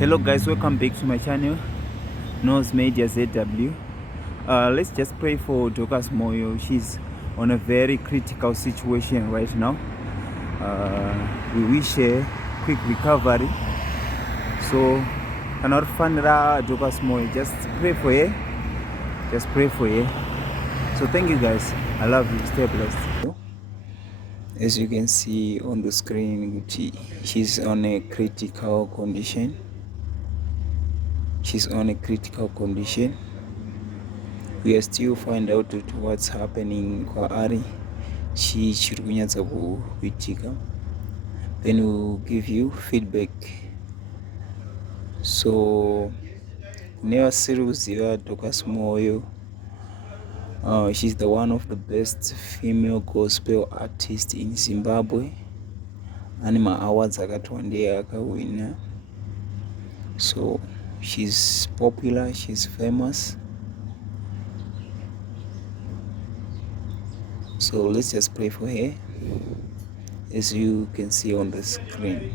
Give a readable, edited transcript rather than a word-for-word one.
Hello guys, welcome back to my channel, Nose Media ZW. Let's just pray for Dorcas Moyo. She's on a very critical situation right now. We wish her quick recovery. So cannot find Dorcas Moyo. Just pray for her. Just pray for her. So thank you guys. I love you. Stay blessed. As you can see on the screen, she's on a critical condition. She's on a critical condition. We are still find out what's happening kwaari chiri kunyatsa kuitika, then we'll give you feedback. So nevasiri kuziva Dorcas Moyo, she's the one of the best female gospel artists in Zimbabwe. Anima awards akatwandeya akawina. So she's popular, she's famous. So let's just pray for her, as you can see on the screen.